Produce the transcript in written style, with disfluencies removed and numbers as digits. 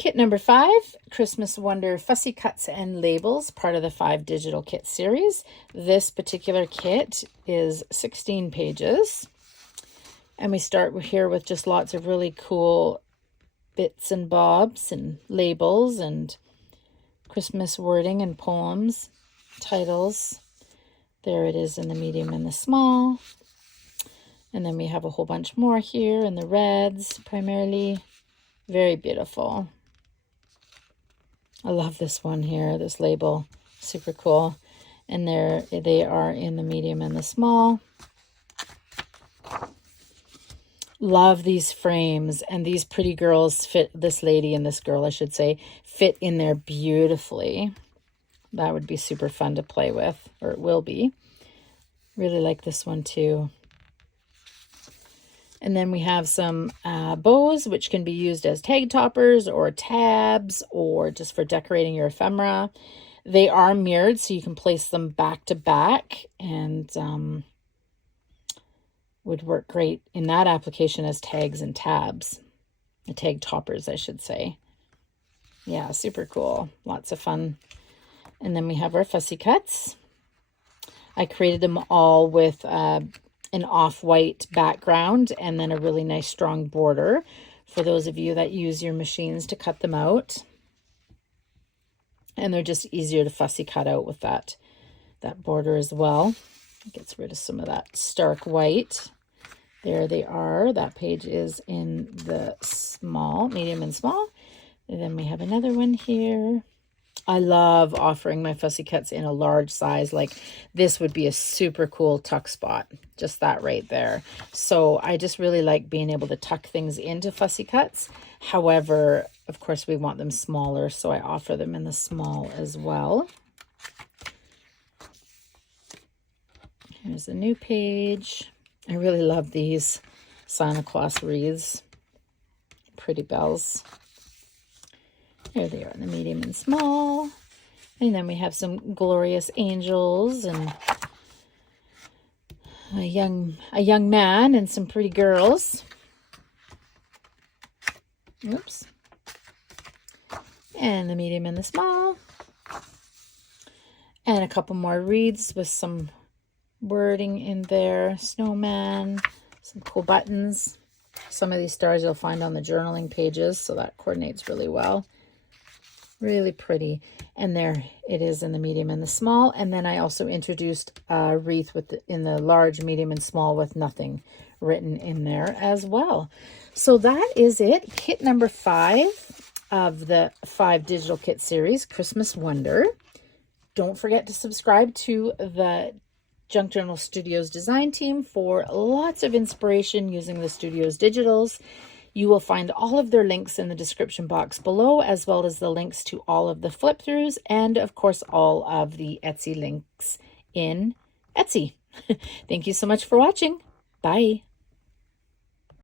Kit number 5, Christmas Wonder Fussy Cuts and Labels, part of the 5 digital kit series. This particular kit is 16 pages. And we start here with just lots of really cool bits and bobs and labels and Christmas wording and poems, titles. There it is in the medium and the small. And then we have a whole bunch more here in the reds primarily. Very beautiful. I love this one here, this label. Super cool. And there they are in the medium and the small. Love these frames, and these pretty girls fit, this lady and this girl, I should say, fit in there beautifully. That would be super fun to play with, or it will be. Really like this one too. And then we have some bows, which can be used as tag toppers or tabs or just for decorating your ephemera. They are mirrored, so you can place them back to back and would work great in that application as tags and tabs. The tag toppers, I should say. Yeah, super cool. Lots of fun. And then we have our fussy cuts. I created them all with an off-white background and then a really nice strong border for those of you that use your machines to cut them out. And they're just easier to fussy cut out with that border as well. It gets rid of some of that stark white. There they are. That page is in the small, medium and small. And then we have another one here. I love offering my fussy cuts in a large size. Like this would be a super cool tuck spot. Just that right there. So I just really like being able to tuck things into fussy cuts. However, of course, we want them smaller, so I offer them in the small as well. Here's a new page. I really love these Santa Claus wreaths. Pretty bells. There they are in the medium and small. And then we have some glorious angels and a young man and some pretty girls. Oops. And the medium and the small. And a couple more wreaths with some wording in there. Snowman, some cool buttons. Some of these stars you'll find on the journaling pages, so that coordinates really well. Really pretty. And there it is in the medium and the small. And then I also introduced a wreath in the large, medium, and small with nothing written in there as well. So that is it. Kit number 5 of the 5 digital kit series, Christmas Wonder. Don't forget to subscribe to the Junk Journal Studios design team for lots of inspiration using the studio's digitals. You will find all of their links in the description box below, as well as the links to all of the flip throughs and, of course, all of the Etsy links in Etsy. Thank you so much for watching. Bye.